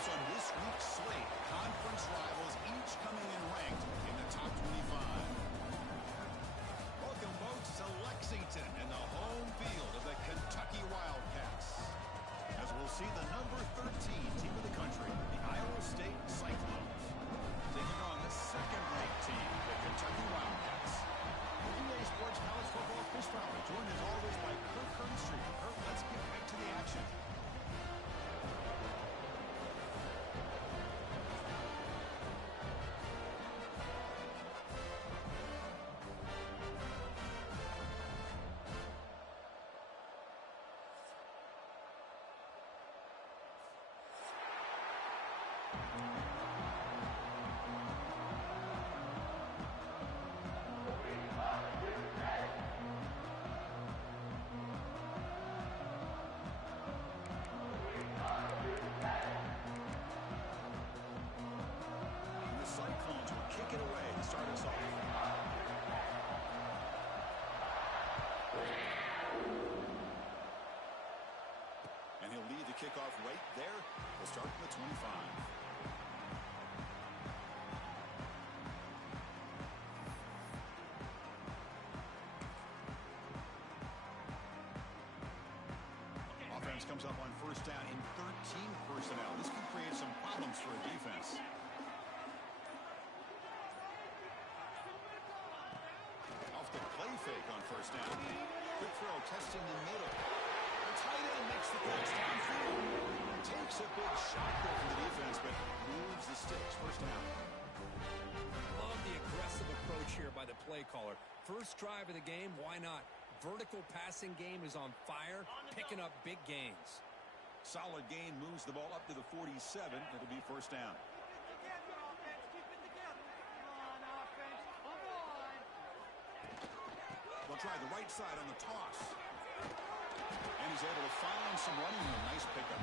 matchups on this week's slate. Conference rivals each coming in ranked in the top 25. Welcome, folks, to Lexington and the home field of the Kentucky Wildcats. As we'll see the number 13 team of the country, the Iowa State Cyclones, taking on the second-ranked team, the Kentucky Wildcats. The EA Sports College Football Fish Power, joined as always by Kirk Kernstreet. Kirk, let's get right to the action. And he'll lead the kickoff right there. We'll start from the 25. Offense comes up on first down in 13 personnel. This could create some problems for a defense. Off the play fake on first down. Quick throw, testing the middle. The tight end makes the catch downfield. Takes a big shot there from the defense, but moves the sticks. First down. Love the aggressive approach here by the play caller. First drive of the game, why not? Vertical passing game is on fire, picking up big gains. Solid gain, moves the ball up to the 47. It'll be first down. They'll try the right side on the toss. And he's able to find some running room. Nice pickup.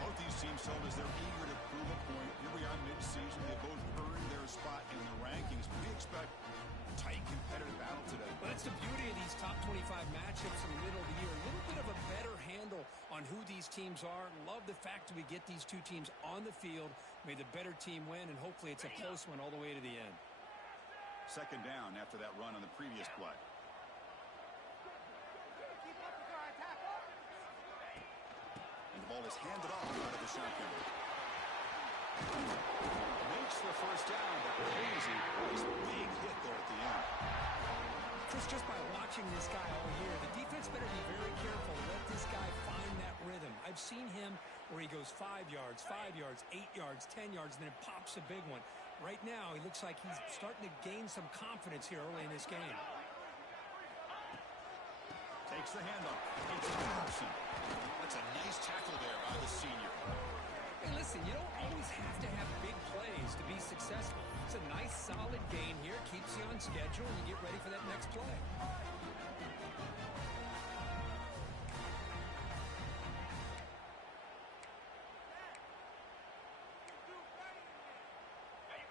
Both these teams told us they're eager to prove a point. Here we are mid-season. They both earned their spot in the rankings. We expect a tight, competitive battle today. Well, that's the beauty of these top 25 matchups in the middle of the year. A little bit of a better handle on who these teams are. Love the fact that we get these two teams on the field. May the better team win, and hopefully it's a close one all the way to the end. Second down after that run on the previous play. And the ball is handed off out of the shotgun. Makes the first down, but crazy. Nice big hit there at the end. Chris, just by watching this guy all year, the defense better be very careful to let this guy find that rhythm. I've seen him where he goes 5 yards, 8 yards, 10 yards, and then it pops a big one. Right now, he looks like he's starting to gain some confidence here early in this game. Takes the handoff. It's Anderson. That's a nice tackle there by the senior. Hey, listen, you don't always have to have big plays to be successful. It's a nice, solid gain here. Keeps you on schedule, and you get ready for that next play.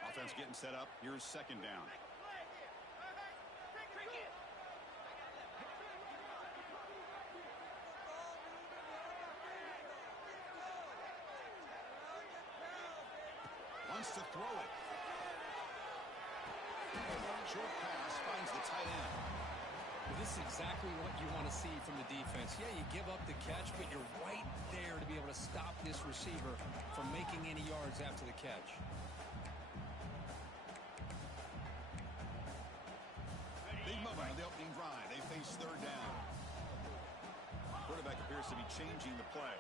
Offense getting set up. Here's second down. Wants to throw it. Short pass finds the tight end. Well, this is exactly what you want to see from the defense. Yeah, you give up the catch, but you're right there to be able to stop this receiver from making any yards after the catch. Big moment on the opening drive. They face third down. Quarterback appears to be changing the play.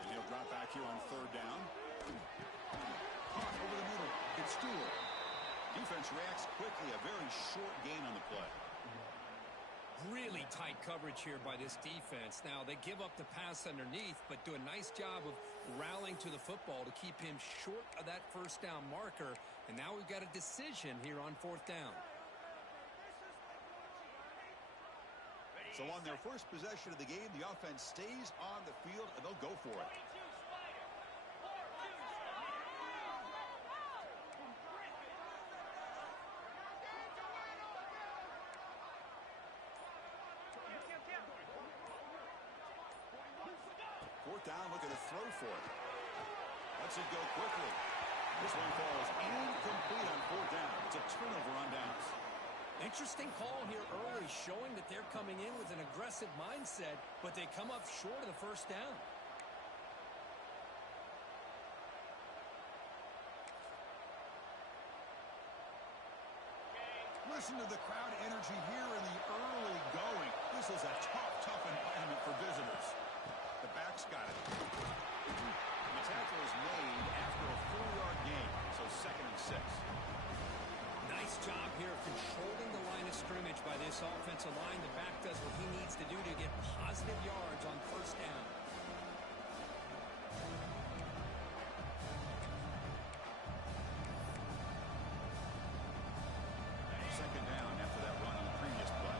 And he'll drop back here on third down. Caught over the middle. It's Stewart. Defense reacts quickly. A very short gain on the play. Really tight coverage here by this defense. Now, they give up the pass underneath, but do a nice job of rallying to the football to keep him short of that first down marker. And now we've got a decision here on fourth down. So on their first possession of the game, the offense stays on the field, and they'll go for it. fourth down, looking to throw for it. Lets it go quickly. This one falls incomplete on fourth down. It's a turnover on downs. Interesting call here early, showing that they're coming in with an aggressive mindset, but they come up short of the first down. Listen to the crowd energy here in the early going. This is a tough environment for visitors. The back's got it. The tackle is made after a 4-yard gain, so 2nd and 6. Nice job here of controlling the line of scrimmage by this offensive line. The back does what he needs to do to get positive yards on first down. Second down after that run on the previous play.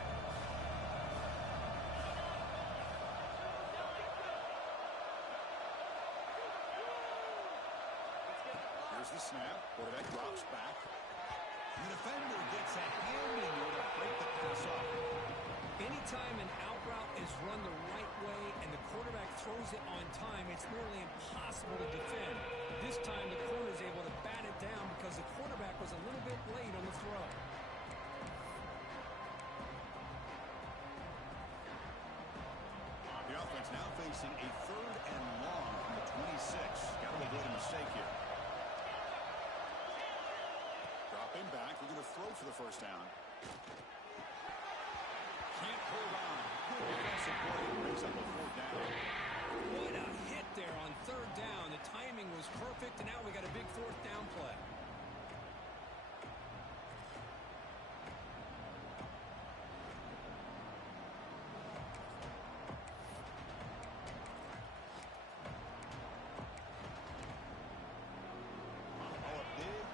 Here's the snap. Quarterback drops back. The defender gets a hand in there to break the pass up. Anytime an out route is run the right way and the quarterback throws it on time, it's nearly impossible to defend. This time the corner is able to bat it down because the quarterback was a little bit late on the throw. The offense now facing a 3rd and long from the 26. Got to avoid a mistake here. Dropping back, we're going to throw for the first down. Can't hold on. Good defensive play. Brings up a 4th down. What a hit there on 3rd down. The timing was perfect, and now we got a big 4th down play.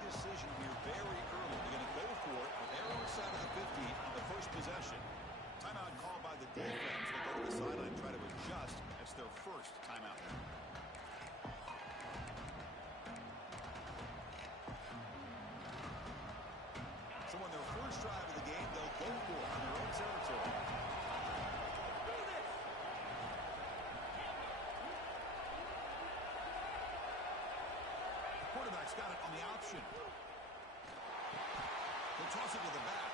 Decision here very early. They're going to go for it on their own side of the 50 on the first possession. Timeout called by the defense. They go to the sideline, try to adjust. That's their first timeout. So on their first drive of the game, they'll go for it on their own territory. Quarterback's got it on the option. They'll toss it to the back.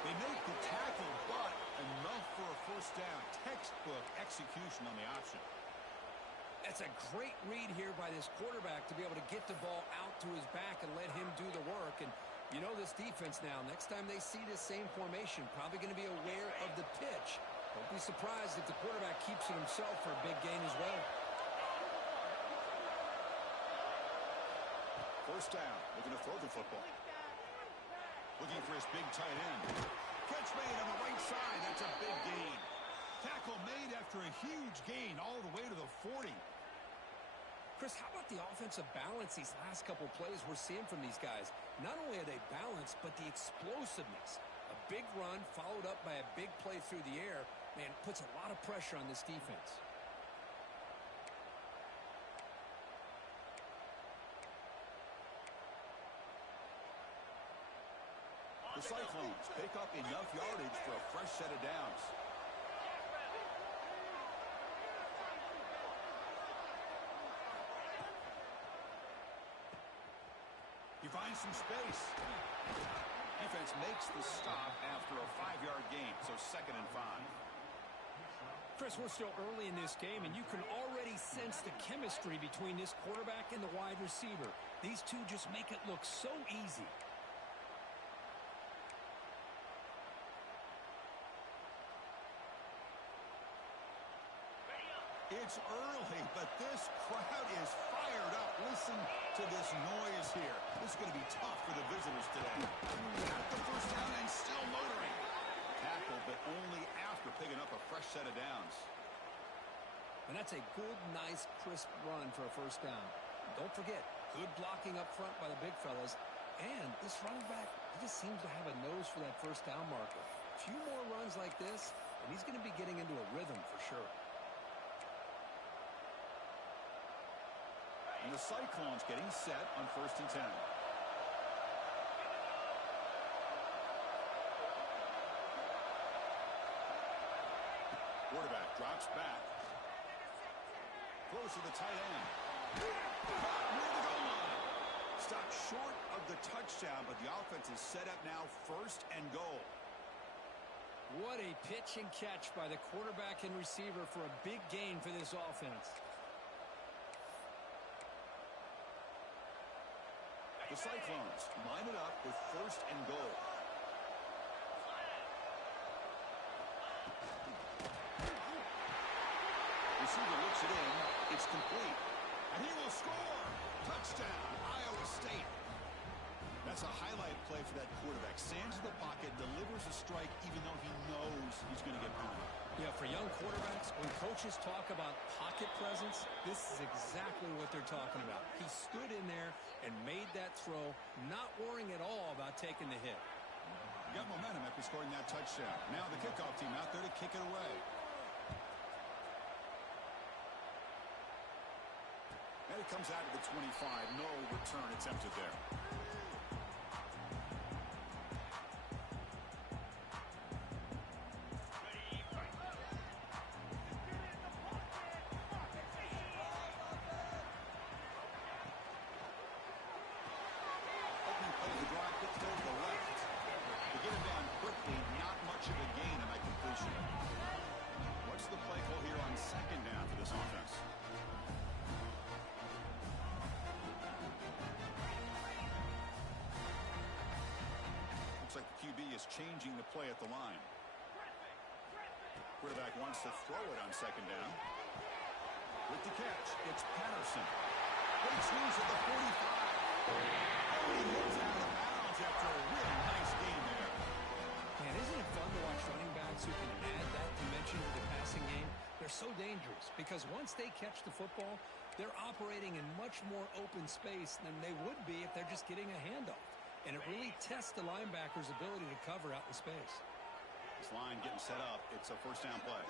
They make the tackle, but enough for a first down. Textbook execution on the option. That's a great read here by this quarterback to be able to get the ball out to his back and let him do the work. And you know this defense now, next time they see this same formation, probably going to be aware of the pitch. Don't be surprised if the quarterback keeps it himself for a big gain as well. First down, looking to throw the football. Looking for his big tight end. Catch made on the right side. That's a big gain. Tackle made after a huge gain all the way to the 40. Chris, how about the offensive balance these last couple plays we're seeing from these guys? Not only are they balanced, but the explosiveness. A big run followed up by a big play through the air, man, puts a lot of pressure on this defense. The Cyclones pick up enough yardage for a fresh set of downs. He finds some space. Defense makes the stop after a 5-yard gain, so 2nd and 5. Chris, we're still early in this game, and you can already sense the chemistry between this quarterback and the wide receiver. These two just make it look so easy. It's early, but this crowd is fired up. Listen to this noise here. This is going to be tough for the visitors today. Got the first down and still motoring. Tackle, but only after picking up a fresh set of downs. And that's a good, nice, crisp run for a first down. Don't forget, good blocking up front by the big fellas. And this running back, he just seems to have a nose for that first down marker. A few more runs like this, and he's going to be getting into a rhythm for sure. And the Cyclones getting set on 1st and 10. Quarterback drops back. Throws to the tight end. Caught near the goal line. Stopped short of the touchdown, but the offense is set up now, first and goal. What a pitch and catch by the quarterback and receiver for a big gain for this offense. The Cyclones line it up with first and goal. Receiver looks it in. It's complete. And he will score. Touchdown, Iowa State. That's a highlight play for that quarterback. Stands in the pocket, delivers a strike even though he knows he's going to get pounded. Yeah, for young quarterbacks, when coaches talk about pocket presence, this is exactly what they're talking about. He stood in there and made that throw, not worrying at all about taking the hit. Got momentum after scoring that touchdown. Now the kickoff team out there to kick it away. And it comes out to the 25. No return attempted there. Changing the play at the line. Quarterback wants to throw it on second down. With the catch, it's Patterson. Big swings at the 45. Oh, he moves out of bounds after a really nice game there. Man, isn't it fun to watch running backs who can add that dimension to the passing game? They're so dangerous because once they catch the football, they're operating in much more open space than they would be if they're just getting a handoff. And it really tests the linebacker's ability to cover out in space. This line getting set up. It's a first down play.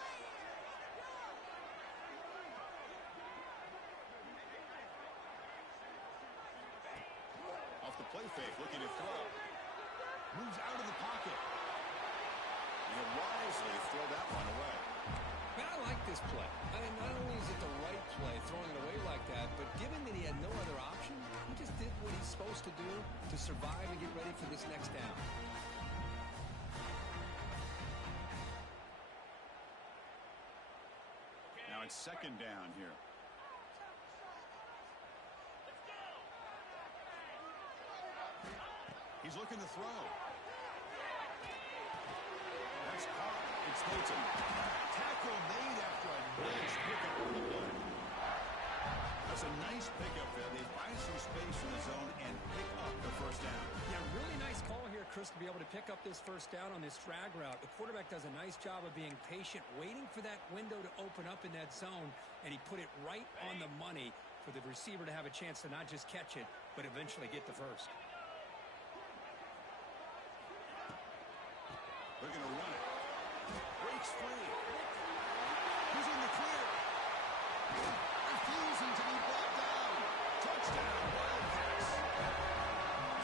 Off the play fake, looking to throw. Moves out of the pocket. And he'll wisely throw that one away. Man, I like this play. I mean, not only is it the right play, throwing it away like that, but given that he had no other option, he just did what he's supposed to do to survive and get ready for this next down. Now it's second down here. He's looking to throw. That's caught. It's Dalton. Tackle made after a nice pickup on the play. That's a nice pickup there. They find some space in the zone and pick up the first down. Yeah, really nice call here, Chris, to be able to pick up this first down on this drag route. The quarterback does a nice job of being patient, waiting for that window to open up in that zone, and he put it right on the money for the receiver to have a chance to not just catch it, but eventually get the first. They're going to run it. Breaks free. He's in the clear. Refusing to be brought down. Touchdown, Wildcats.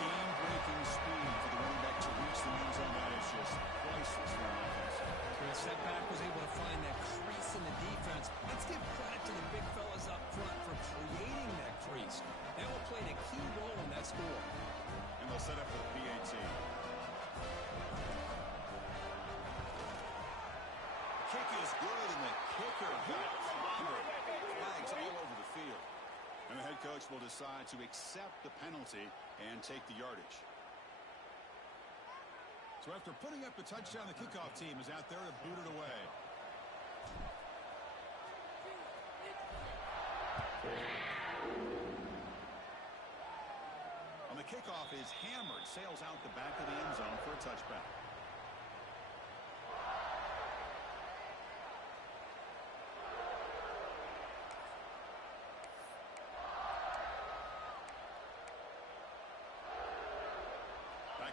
Game-breaking speed for the running back to reach the end zone. That is just priceless for an offense. The setback was able to find that crease in the defense. Let's give credit to the big fellas up front for creating that crease. That will play a key role in that score. And they'll set up for the PAT. Kick is good, and the kicker got clobbered. Flags all over the field. And the head coach will decide to accept the penalty and take the yardage. So after putting up the touchdown, the kickoff team is out there to boot it away. On the kickoff is hammered, sails out the back of the end zone for a touchback.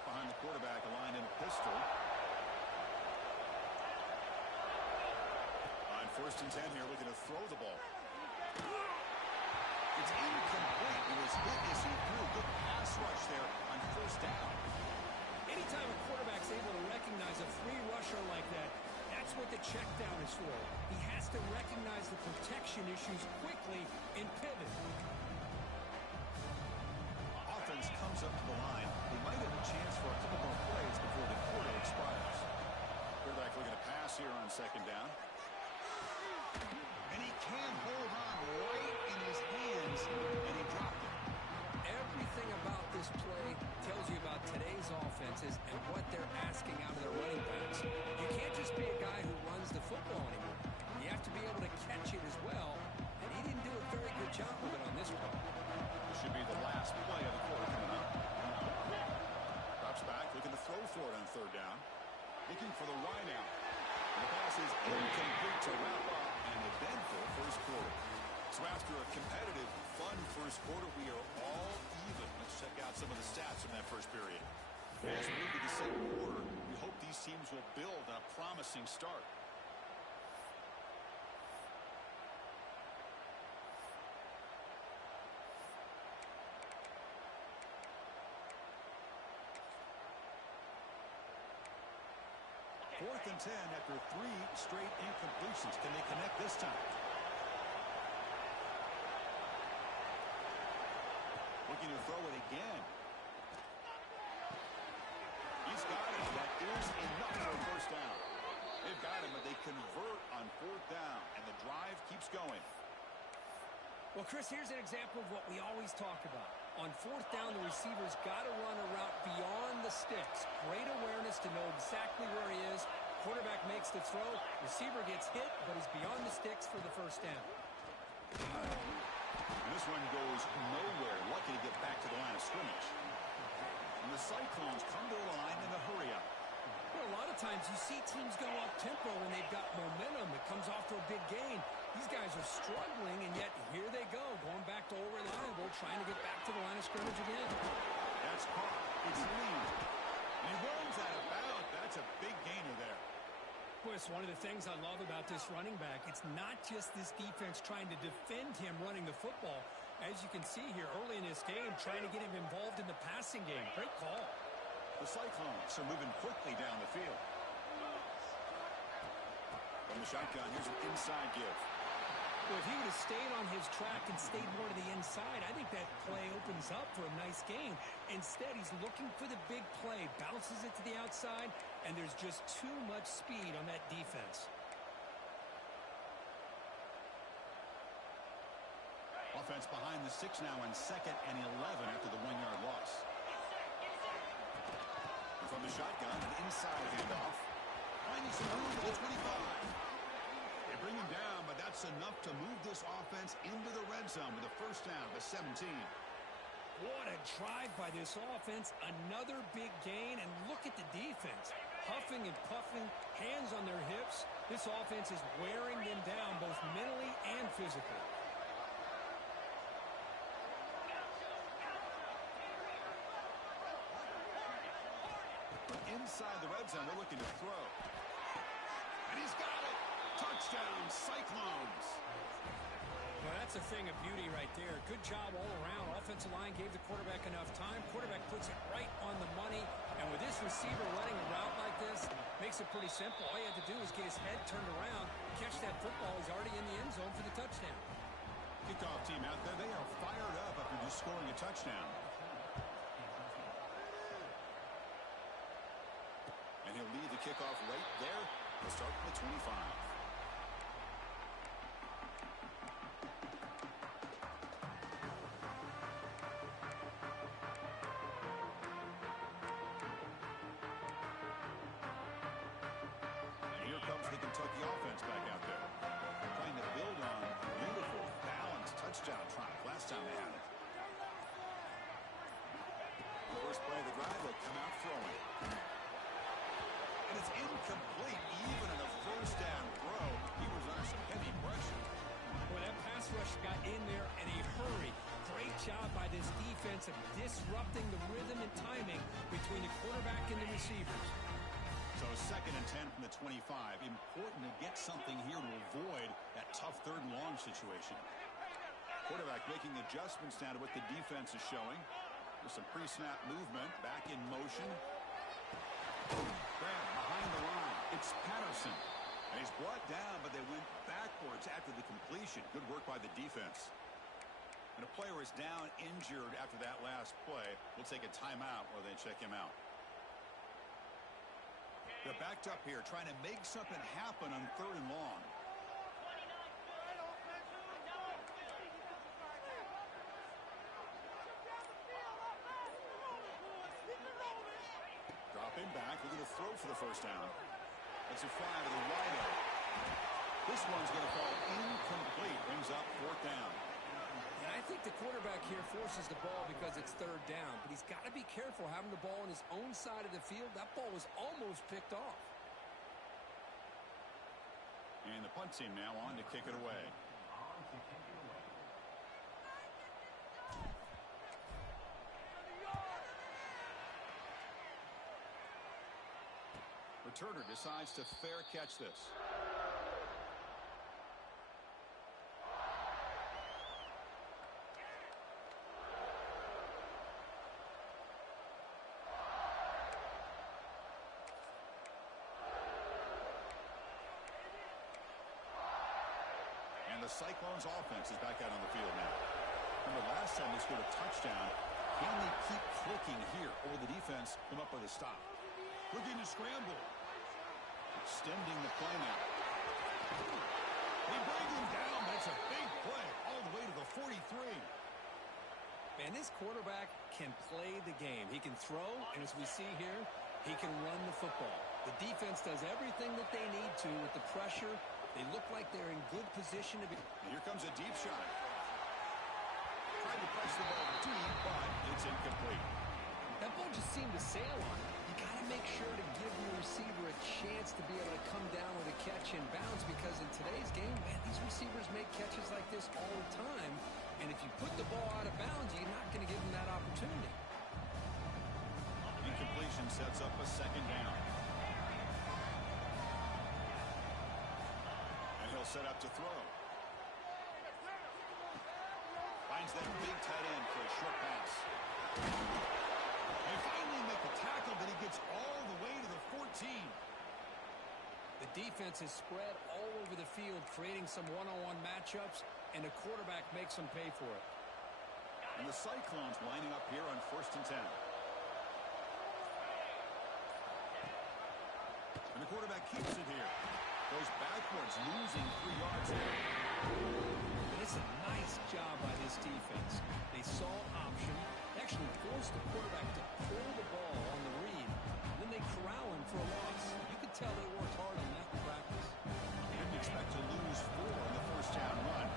Behind the quarterback, aligned in a pistol. On first and 10 here, looking to throw the ball. It's incomplete. He was hit as he threw. Good pass rush there on first down. Anytime a quarterback's able to recognize a free rusher like that, that's what the check down is for. He has to to recognize the protection issues quickly and pivot. Offense comes up to the line. They might have a chance for a couple more plays before the quarter expires. Quarterback looking to pass here on second down. And he can hold on right in his hands, and he dropped it. Everything about this play tells you about today's offenses and what they're asking out of their running backs. You can't just be a guy who runs the football anymore. You have to be able to catch it as well, and he didn't do a very good job of it on this play. This should be the last play of the quarter coming up. Drops back, looking to throw for it on third down. Looking for the wide out. The pass is incomplete to wrap up an eventful first quarter. So after a competitive, fun first quarter, we are all even. Let's check out some of the stats from that first period. As we move to the second quarter, we hope these teams will build on a promising start. Fourth and 10 after 3 straight incompletions. Can they connect this time? Looking to throw it again. He's got it. That is enough for a first down. They've got him, but they convert on fourth down, and the drive keeps going. Well, Chris, here's an example of what we always talk about. On fourth down, the receiver's got to run a route beyond the sticks. Great awareness to know exactly where he is. Quarterback makes the throw. Receiver gets hit, but he's beyond the sticks for the first down. And this one goes nowhere. Lucky to get back to the line of scrimmage. And the Cyclones come to the line in a hurry-up. Well, a lot of times you see teams go up-tempo when they've got momentum. It comes off to a big gain. These guys are struggling, and yet here they go, going back to old reliable, trying to get back to the line of scrimmage again. That's caught. It's lead. And he runs out of bounds. That's a big gainer there. Well, it's one of the things I love about this running back. It's not just this defense trying to defend him running the football. As you can see here early in this game, trying to get him involved in the passing game. Great call. The Cyclones are moving quickly down the field. From the shotgun, here's an inside give. Well, if he would have stayed on his track and stayed more to the inside, I think that play opens up for a nice gain. Instead, he's looking for the big play, bounces it to the outside, and there's just too much speed on that defense. Offense behind the 6 now on 2nd and 11 after the 1-yard loss. And from the shotgun, an inside handoff. Finding some room at the 25. They bring him down, but that's enough to move this offense into the red zone with a first down at the 17. What a drive by this offense. Another big gain, and look at the defense. Huffing and puffing, hands on their hips. This offense is wearing them down both mentally and physically. Inside the red zone, they're looking to throw. And he's got it. Touchdown, Cyclones. Well, that's a thing of beauty right there. Good job all around. Offensive line gave the quarterback enough time. Quarterback puts it right on the money. And with this receiver running a route like this, makes it pretty simple. All you have to do is get his head turned around, catch that football. He's already in the end zone for the touchdown. Kickoff team out there. They are fired up after just scoring a touchdown. And he'll lead the kickoff right there. He'll start from the 25. Last time they had it. First play of the drive, they'll come out throwing. And it's incomplete, even in a first down throw. He was under some heavy pressure. Well, that pass rush got in there in a hurry. Great job by this defense of disrupting the rhythm and timing between the quarterback and the receivers. So 2nd and 10 from the 25. Important to get something here to avoid that tough 3rd and long situation. Quarterback making adjustments now to what the defense is showing. There's some pre-snap movement. Back in motion. Grab behind the line. It's Patterson. And he's brought down, but they went backwards after the completion. Good work by the defense. And a player is down injured after that last play. We'll take a timeout while they check him out. They're backed up here trying to make something happen on 3rd and long. Dropping back, looking to throw for the first down. It's a fly to the wide area. This one's going to fall incomplete. Brings up 4th down. And I think the quarterback here forces the ball because it's 3rd down. But he's got to be careful having the ball on his own side of the field. That ball was almost picked off. And the punt team now on to kick it away. Returner decides to fair catch this. And the Cyclones offense is back out on the field now. Remember last time they scored a touchdown. Can they keep clicking here, or will the defense come up with a stop? Looking to scramble. Extending the play now. They bring him down. That's a big play all the way to the 43. Man, this quarterback can play the game. He can throw, and as we see here, he can run the football. The defense does everything that they need to with the pressure. They look like they're in good position to be. And here comes a deep shot. Tried to press the ball deep, but it's incomplete. That ball just seemed to sail on it. You got to make sure to give your receiver a chance to be able to come down with a catch and bounce, because in today's game, man, these receivers make catches like this all the time. And if you put the ball out of bounds, you're not going to give them that opportunity. Incompletion sets up a 2nd down. And he'll set up to throw. Finds that big tight end for a short pass. They finally make the tackle, but he gets all the way to the 14. The defense is spread all over the field, creating some one-on-one matchups, and the quarterback makes them pay for it. And the Cyclones lining up here on 1st and 10. And the quarterback keeps it here. Goes backwards, losing 3 yards here. But it's a nice job by this defense. They saw option, actually forced the quarterback to pull the ball on the read, and then they corral him for a loss. You could tell they worked hard on that in practice. Didn't expect to lose 4 in the first down run.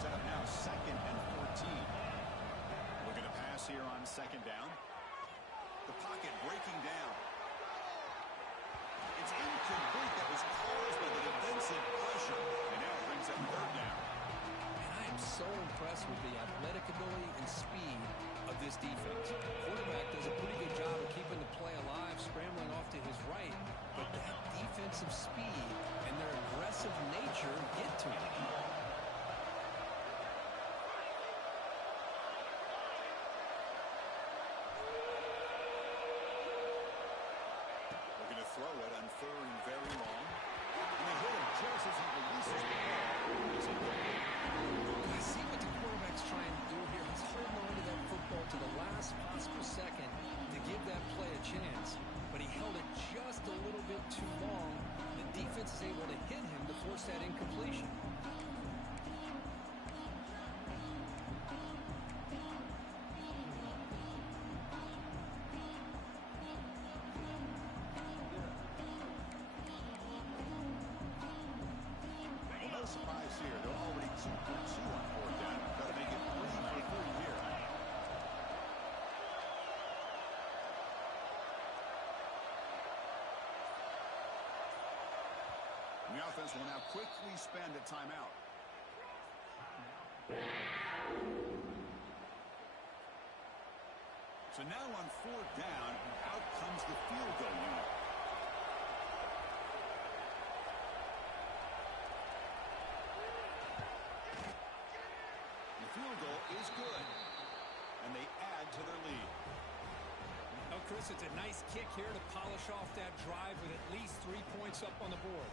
Set up now 2nd and 14. Looking to pass here on 2nd down. The pocket breaking down. It's incomplete. That was caused by the defensive pressure. And now it brings up 3rd down. And I am so impressed with the athletic ability and speed of this defense. The quarterback does a pretty good job of keeping the play alive, scrambling off to his right. But that defensive speed and their aggressive nature get to him. Looking to throw it on 3rd and very long. And they hit him just as he releases the ball. It's incomplete. I see what the quarterback's trying to do here. He's holding on to that football to the last possible second to give that play a chance. But he held it just a little bit too long. The defense is able to hit him to force that incompletion. Well, no surprise here. They're already 2 for 2 on 4th down. Got to make it 3 for 3 here. And the offense will now quickly spend a timeout. So now on 4th down, out comes the field goal unit. The field goal is good, and they add to their lead. Oh, Chris, it's a nice kick here to polish off that drive with at least 3 points up on the board.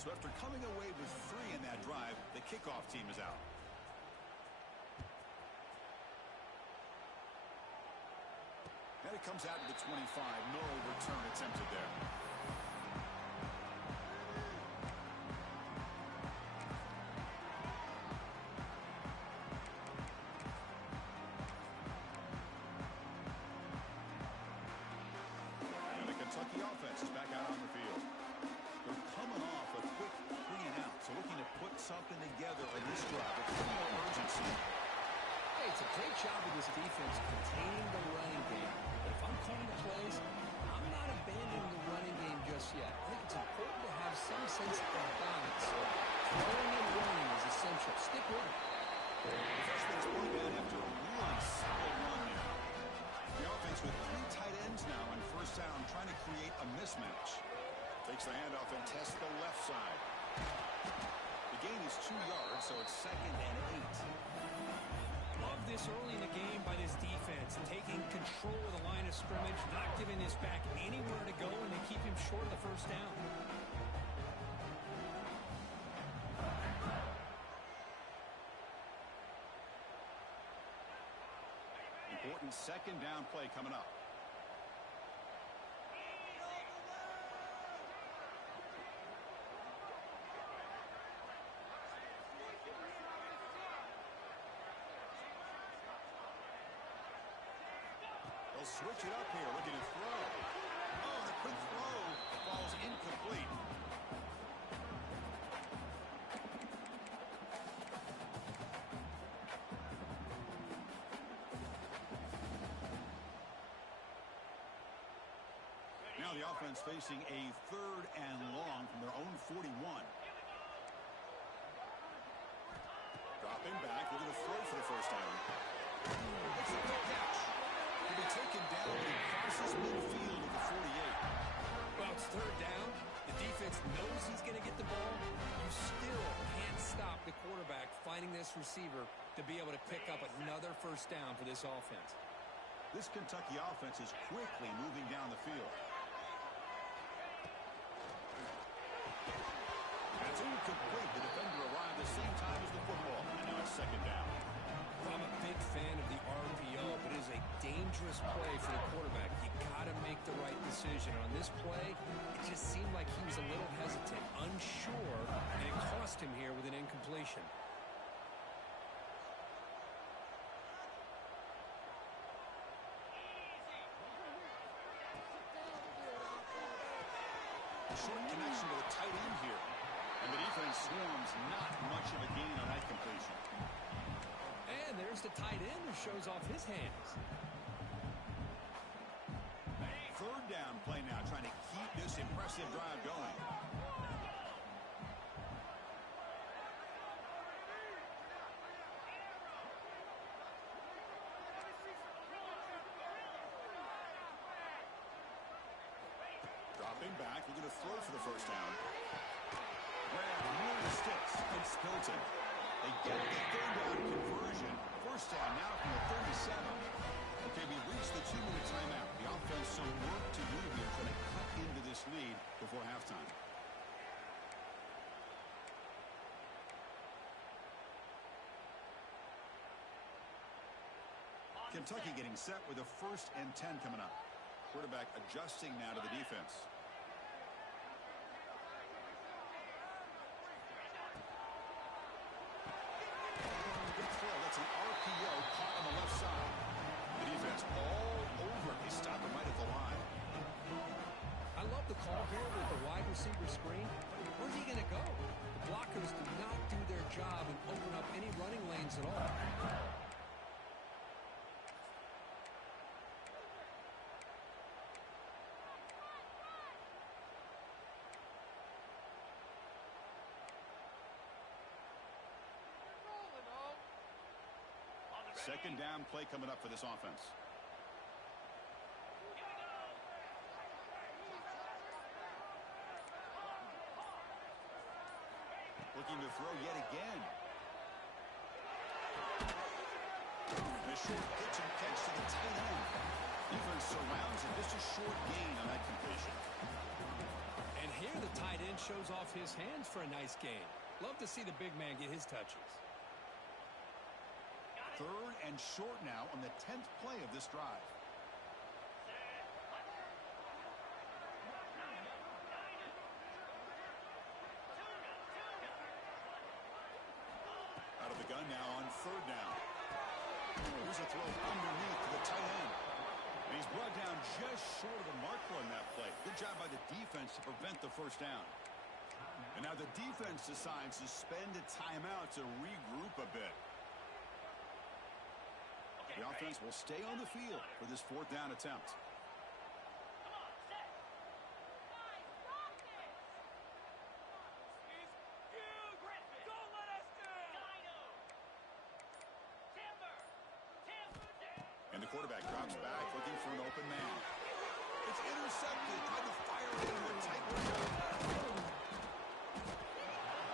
So after coming away with 3 in that drive, the kickoff team is out. And it comes out to the 25. No return attempted there. And the Kentucky offense is back out on the field. They're coming off a quick 3-and-out, so looking to put something together on this drive with more urgency. Hey, it's a great job of this defense containing the running game. But if I'm calling the plays, I'm not abandoning the running game just yet. I think it's important to have some sense of balance. Throwing and running is essential. Stick with it. The freshman is pulling down after a really solid run there. The offense with 3 tight ends now on first down, trying to create a mismatch. Takes the handoff and tests the left side. The gain is 2 yards, so it's 2nd and 8. Love this early in the game by this defense, taking control of the line of scrimmage, not giving this back anywhere to go, and they keep him short of the first down. Important 2nd down play coming up. They'll switch it up here, looking to throw. Oh, the quick throw falls incomplete. Now the offense facing a 3rd and long from their own 41. Dropping back, looking to throw for the first down. It's a quick catch. He'll be taken down, but he crosses midfield at the 48. Well, it's 3rd down. The defense knows he's going to get the ball. You still can't stop the quarterback finding this receiver to be able to pick up another first down for this offense. This Kentucky offense is quickly moving down the field. That's incomplete. The defender arrived the same time as the football, and now it's 2nd down. I'm a big fan of the RPO, but it is a dangerous play for the quarterback. You got to make the right decision. On this play, it just seemed like he was a little hesitant, unsure, and it cost him here with an incompletion. Short connection to the tight end here. And the defense swarms, not much of a gain on that completion. And there's the tight end who shows off his hands. 3rd down play now, trying to keep this impressive drive going. Dropping back, we're going to throw for the first down. Grab near the sticks and Spilton. They get the 3rd down conversion. First down now from the 37. Okay, we reached the 2-minute timeout. The offense some work to do here, trying to cut into this lead before halftime. Kentucky getting set with a 1st and 10 coming up. Quarterback adjusting now to the defense. Good throw. That's an RPO caught on the left side. The defense all over. They stop him right at the line. I love the call here with the wide receiver screen. Where's he going to go? The blockers do not do their job and open up any running lanes at all. Second down play coming up for this offense. Looking to throw yet again. The short pitch and catch to the tight end. Defense surrounds it. Just a short gain on that completion. And Here the tight end shows off his hands for a nice gain. Love to see the big man get his touches. 3rd and short now on the 10th play of this drive. Out of the gun now on 3rd down. Here's a throw underneath to the tight end. And he's brought down just short of the marker on that play. Good job by the defense to prevent the first down. And now the defense decides to spend a timeout to regroup a bit. The offense will stay on the field for this 4th down attempt. And the quarterback drops back looking for an open man. It's intercepted. Tried to fire it into a tight window.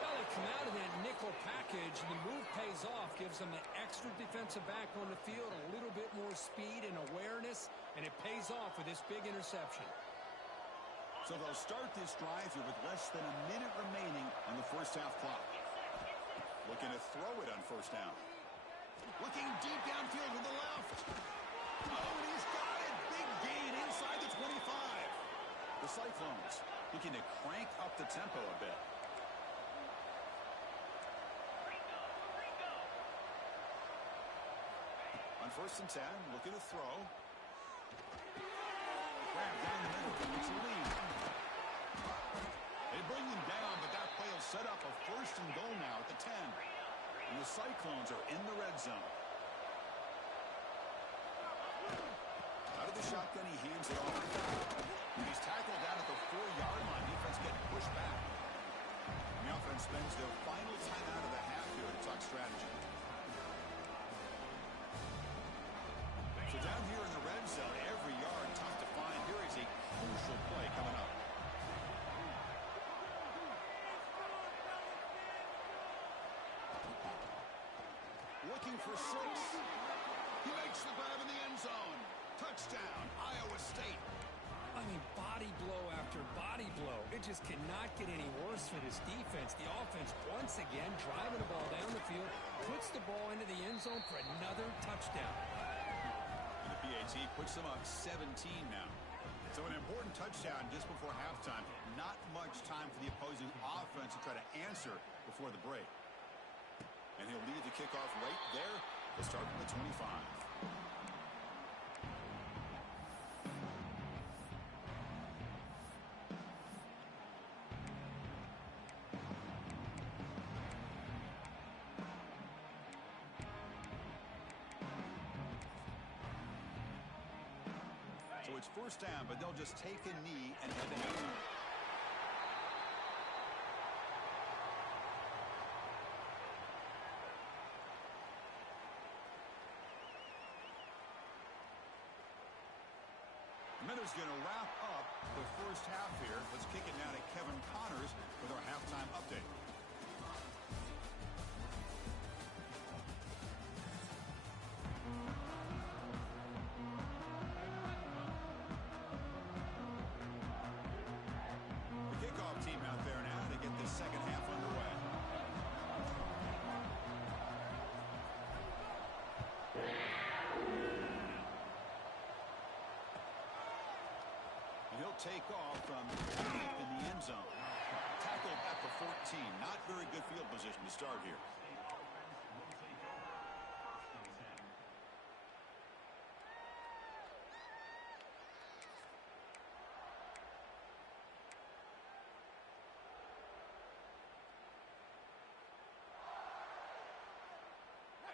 Well, they come out of that nickel package, and the move pays off, gives them an extra defensive back on the field, a little bit more speed and awareness, and it pays off with this big interception. So they'll start this drive here with less than a minute remaining on the first half clock. Looking to throw it on 1st down. Looking deep downfield to the left. Oh, and he's got it. Big gain inside the 25. The Cyclones looking to crank up the tempo a bit. On 1st and 10, looking to throw. Grab down the middle, it's a lead. They bring him down, but that play will set up a 1st and goal now at the 10. And the Cyclones are in the red zone. Out of the shotgun, he hands it off. And he's tackled down at the 4-yard line. Defense getting pushed back. And the offense spends their final timeout of the half here to talk strategy. So down here in the red zone, every yard tough to find. Here is a crucial play coming up. Looking for 6. He makes the grab in the end zone. Touchdown, Iowa State. I mean, body blow after body blow. It just cannot get any worse for this defense. The offense, once again, driving the ball down the field, puts the ball into the end zone for another touchdown. And the PAT puts them up 17 now. So an important touchdown just before halftime. Not much time for the opposing offense to try to answer before the break. And he'll lead the kickoff right there. We'll start from the 25. So it's 1st down, but they'll just take a knee and head to halftime. Miller's going to wrap up the first half here. Let's kick it now to Kevin Connors with our halftime update. The kickoff team out there now to get the second half underway. He'll take off from deep in the end zone. Tackled at the 14. Not very good field position to start here.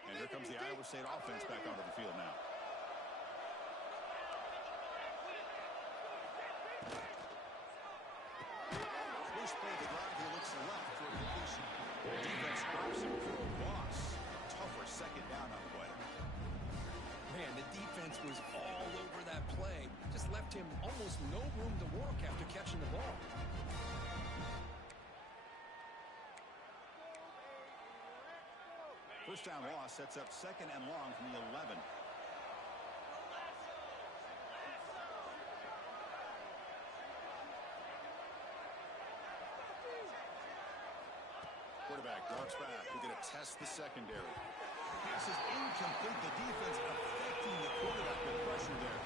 And here comes the Iowa State offense back onto the field now. First play of the drive, he looks left for a completion. Defense drops him for a loss. Tougher second down on the way. Man, the defense was all over that play. Just left him almost no room to work after catching the ball. First down loss sets up 2nd and long from the 11. Drops back. We're going to test the secondary. Pass is incomplete. The defense affecting the quarterback with pressure there.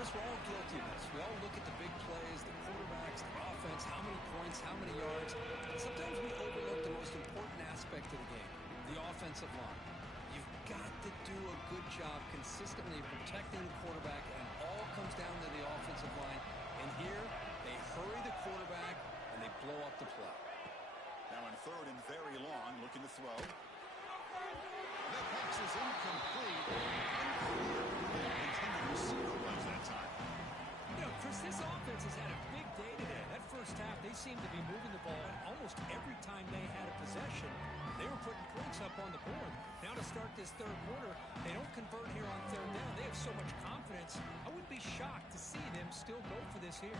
Chris, we're all guilty of this. We all look at the big plays, the quarterbacks, the offense, how many points, how many yards. And sometimes we overlook the most important aspect of the game, the offensive line. You've got to do a good job consistently protecting the quarterback, and it all comes down to the offensive line. And here, they hurry the quarterback, and they blow up the play. Now on 3rd and very long, looking to throw. The pass is incomplete. Unclear who the intended receiver was that time. You know, Chris, this offense has had a big day today. That first half, they seemed to be moving the ball almost every time they had a possession. They were putting points up on the board. Now to start this 3rd quarter, they don't convert here on 3rd down. They have so much confidence. I wouldn't be shocked to see them still go for this here.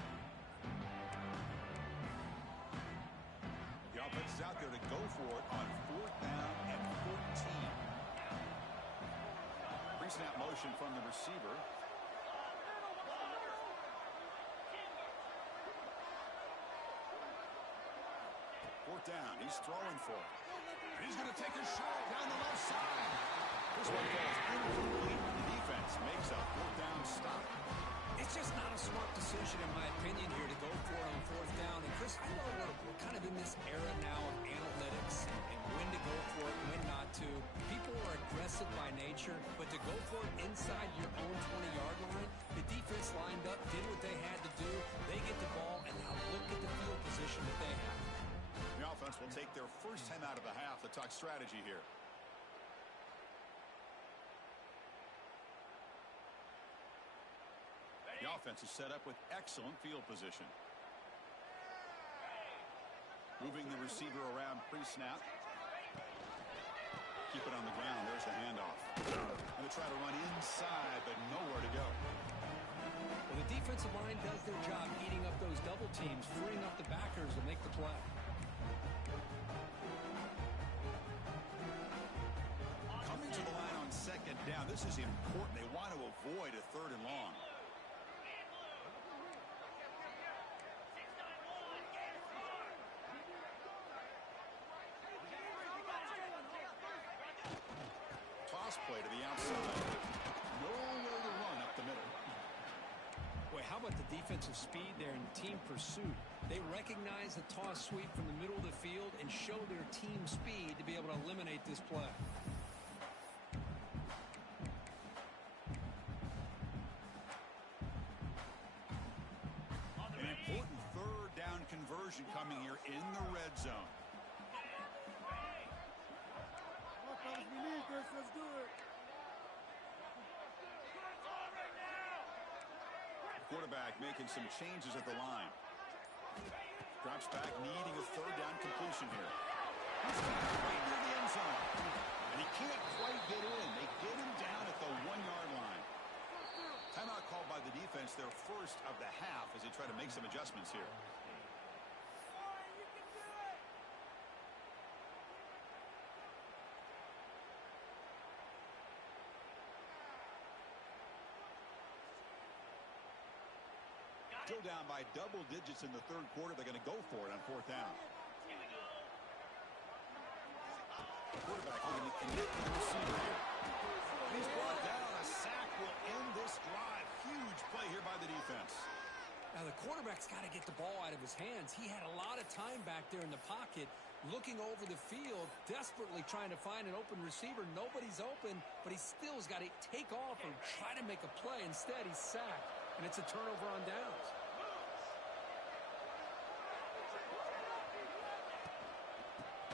The offense is out there to go for it on 4th down and 14. Pre-snap motion from the receiver. 4th down. He's throwing for it. And he's going to take a shot down the left side. This one falls incomplete. The defense makes a 4th down stop. It's just not a smart decision, in my opinion, here to go for it on 4th down. And, Chris, I know we're kind of in this era now of analytics and when to go for it, when not to. People are aggressive by nature, but to go for it inside your own 20-yard line, the defense lined up, did what they had to do. They get the ball, and now look at the field position that they have. The offense will take their first time out of the half to talk strategy here. The offense is set up with excellent field position. Moving the receiver around pre-snap. Keep it on the ground. There's the handoff. And they try to run inside, but nowhere to go. Well, the defensive line does their job eating up those double teams, freeing up the backers to make the play. Coming to the line on 2nd down. This is important. They want to avoid a 3rd and long. Play to the outside. Nowhere to run up the middle. Boy, how about the defensive speed there and team pursuit? They recognize the toss sweep from the middle of the field and show their team speed to be able to eliminate this play. An important 3rd down conversion coming here in the red zone. We need this. Let's do it. Quarterback making some changes at the line. Drops back, needing a 3rd down completion here. He's got it right near the end zone. And he can't quite get in. They get him down at the 1-yard line. Timeout called by the defense, their first of the half, as they try to make some adjustments here. Still down by double digits in the 3rd quarter. They're going to go for it on 4th down. Quarterback looking to connect with the receiver here. He's brought down. A sack will end this drive. Huge play here by the defense. Now, the quarterback's got to get the ball out of his hands. He had a lot of time back there in the pocket, looking over the field, desperately trying to find an open receiver. Nobody's open, but he still has got to take off or try to make a play. Instead, he's sacked, and it's a turnover on downs.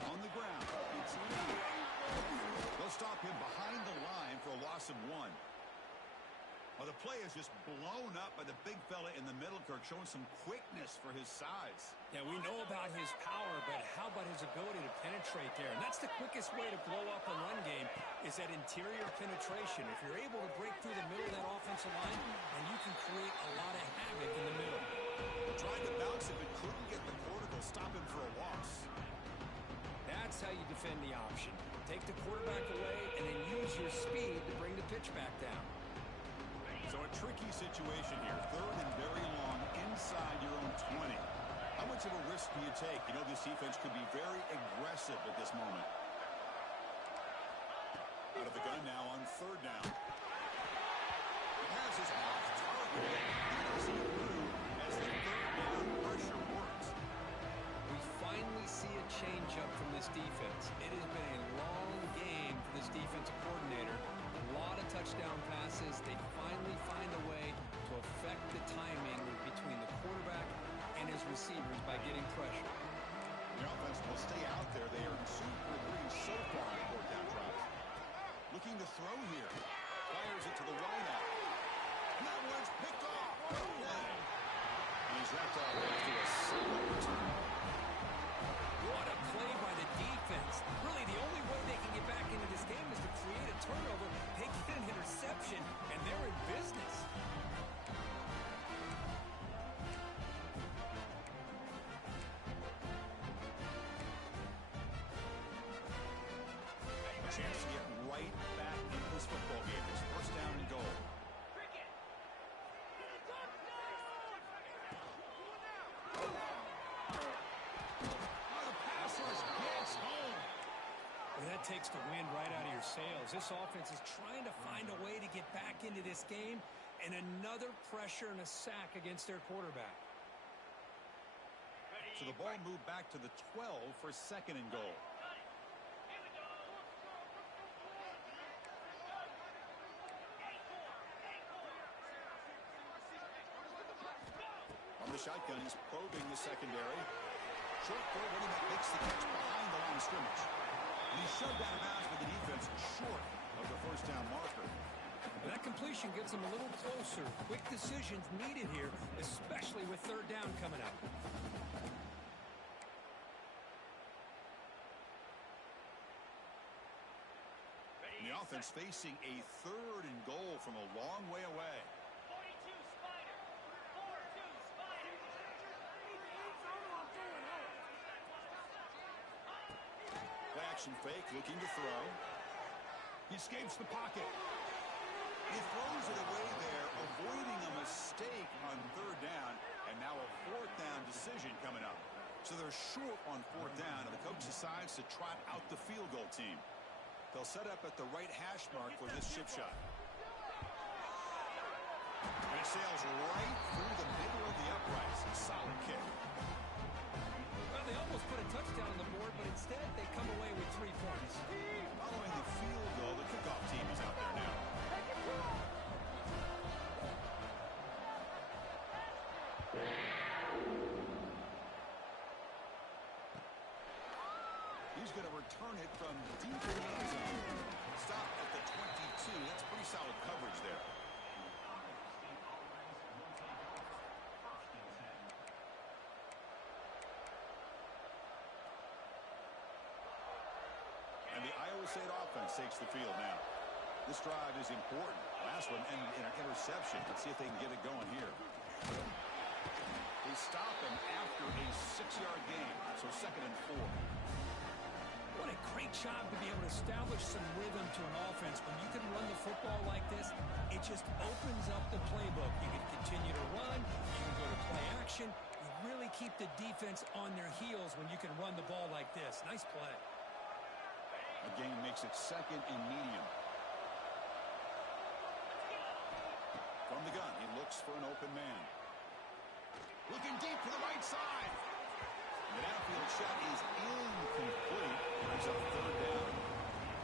On the ground, it's Lee. They'll stop him behind the line for a loss of 1. Well, the play is just blown up by the big fella in the middle, Kirk, showing some quickness for his size. Yeah, we know about his power, but how about his ability to penetrate there? And that's the quickest way to blow up a run game, is that interior penetration. If you're able to break through the middle of that offensive line, and you can create a lot of havoc in the middle. Tried to bounce him, but couldn't get the cortical, stop him for a loss. That's how you defend the option. Take the quarterback away, and then use your speed to bring the pitch back down. So a tricky situation here. 3rd and very long inside your own 20. How much of a risk do you take? You know, this defense could be very aggressive at this moment. Out of the gun now on third down. He has his off target. He doesn't see it through as the third down pressure works. We finally see a change-up from this defense. It has been a long game for this defensive coordinator. A lot of touchdown passes. They finally find a way to affect the timing between the quarterback and his receivers by getting pressure. The offense will stay out there. They are 2 for 3 so far on fourth down drops. Looking to throw here. Fires it to the right out. And that one's picked off. No play. He's wrapped up after a solid return. What a play by the defense. Really, the only way they can get back into this game is to create a turnover. They get an interception, and they're in business. A chance to get right back into this football game. It's first down and goal. Well, that takes the wind right out of your sails. This offense is trying to find a way to get back into this game, and another pressure and a sack against their quarterback. So the ball moved back to the 12 for second and goal. On the shotgun, he's probing the secondary. Short throw, running back makes the catch behind the line of scrimmage. And he's shoved out of bounds with the defense short of the first down marker. And that completion gets them a little closer. Quick decisions needed here, especially with third down coming up. And the offense facing a third and goal from a long way away. Action fake, looking to throw. He escapes the pocket. He throws it away there, avoiding a mistake on third down, and now a fourth down decision coming up. So they're short on fourth down, and the coach decides to trot out the field goal team. They'll set up at the right hash mark for this chip shot. And it sails right through the middle of the uprights. A solid kick. Well, they almost put a touchdown on the board, but instead they come away with 3 points. Following the field goal, the kickoff team is out there now. He's going to return it from deep in the end zone. Stop at the 22. That's pretty solid coverage there. And the Iowa State offense takes the field now. This drive is important. Last one ended in an interception. Let's see if they can get it going here. They stop him after a 6-yard gain. So second and 4. What a great job to be able to establish some rhythm to an offense. When you can run the football like this, it just opens up the playbook. You can continue to run. You can go to play action. You really keep the defense on their heels when you can run the ball like this. Nice play. Again, makes it second and medium. From the gun, he looks for an open man. Looking deep to the right side. The downfield shot is incomplete. Brings up third down.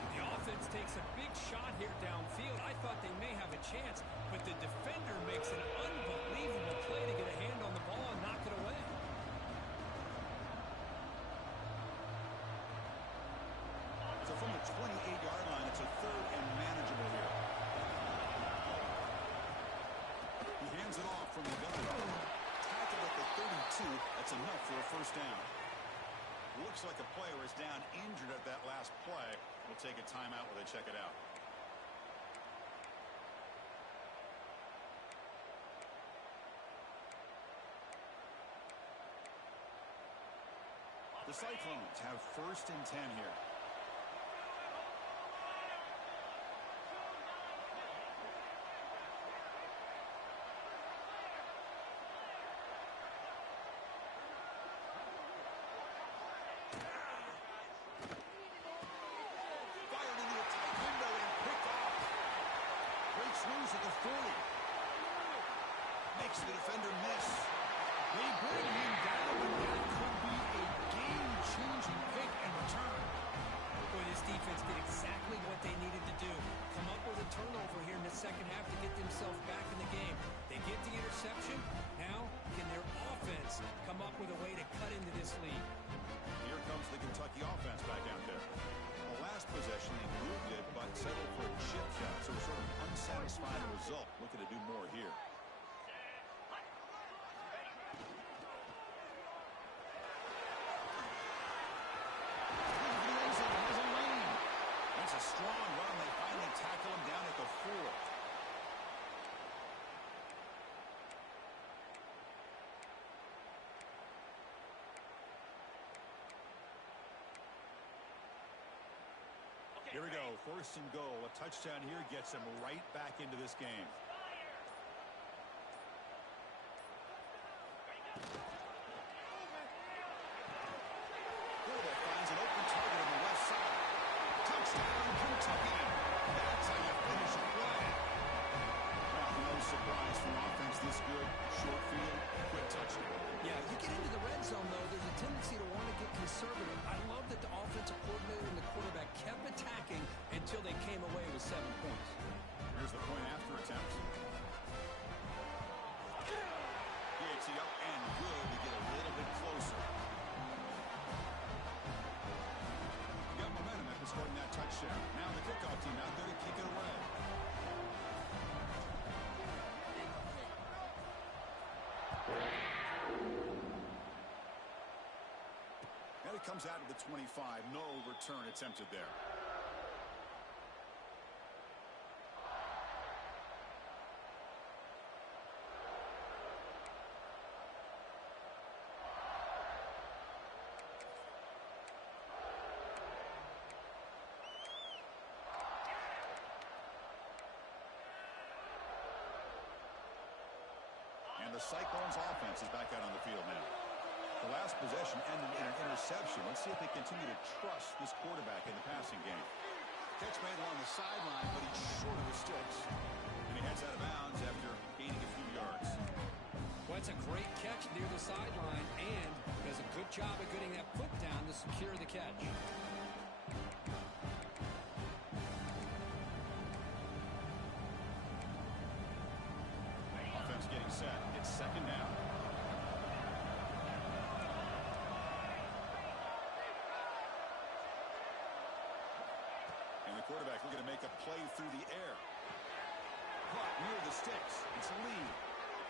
The offense takes a big shot here downfield. I thought they may have a chance, but the defender makes an unbelievable play to get a hand on the ball and knock it away. So from the 28-yard line, it's a third and manageable here. He hands it off from the gun. Tackled at the 32. That's enough for a first down. Looks like a player is down injured at that last play. We'll take a timeout while they check it out. The Cyclones have first and 10 here. at the 40. Makes the defender miss. They bring him down, and that could be a game-changing pick and return. Boy, this defense did exactly what they needed to do. Come up with a turnover here in the second half to get themselves back in the game. They get the interception. Now, can their offense come up with a way to cut into this lead? Here comes the Kentucky offense back out there. The last possession, they moved it, but settled for a chip shot. So sort of an unsatisfying result. Looking to do more here. That's a strong run. They finally tackle him down at the 4. Here we go, 1st and goal. A touchdown here gets them right back into this game. Quarterback finds an open target on the left side. Touchdown, Kentucky. That's how you finish a play. Well, no surprise from offense this good. Short field, quick touchdown. Yeah, you get into the red zone, though, there's a tendency to want to get conservative. I love that the offensive coordinator and the quarterback kept attacking until they came away with 7 points. Here's the point after attempt. Gets it up and good to get a little bit closer. Got momentum after scoring that touchdown. Now the kickoff team out there to kick it away. And it comes out of the 25. No return attempted there. And the Cyclones offense is back out on the field now. The last possession ended in an interception. Let's see if they continue to trust this quarterback in the passing game. Catch made along the sideline, but he's short of the sticks. And he heads out of bounds after gaining a few yards. Well, it's a great catch near the sideline, and does a good job of getting that foot down to secure the catch. Offense getting set. It's 2nd down. And the quarterback looking to make a play through the air. Caught near the sticks. It's Lee.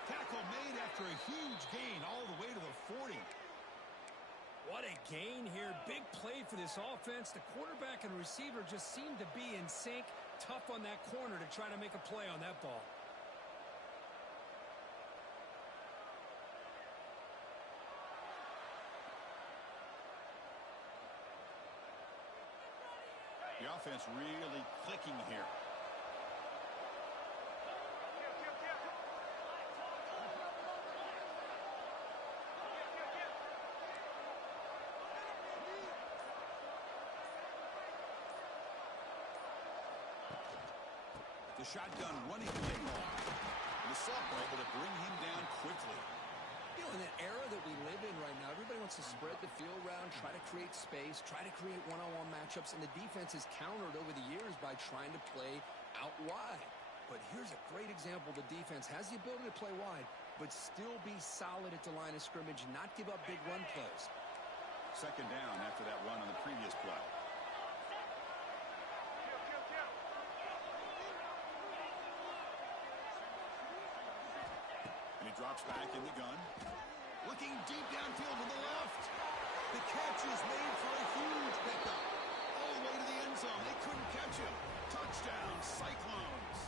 Tackle made after a huge gain all the way to the 40. What a gain here. Big play for this offense. The quarterback and receiver just seem to be in sync. Tough on that corner to try to make a play on that ball. The offense really clicking here. The shotgun running play call. And the sophomore able to bring him down quickly. You know, in that era that we live in right now, everybody wants to spread the field around, try to create space, try to create one-on-one matchups, and the defense has countered over the years by trying to play out wide. But here's a great example. The defense has the ability to play wide, but still be solid at the line of scrimmage, not give up big run plays. 2nd down after that run on the previous play. And he drops back in the gun. Looking deep downfield to the left. The catch is made for a huge pickup. All the way to the end zone. They couldn't catch him. Touchdown, Cyclones.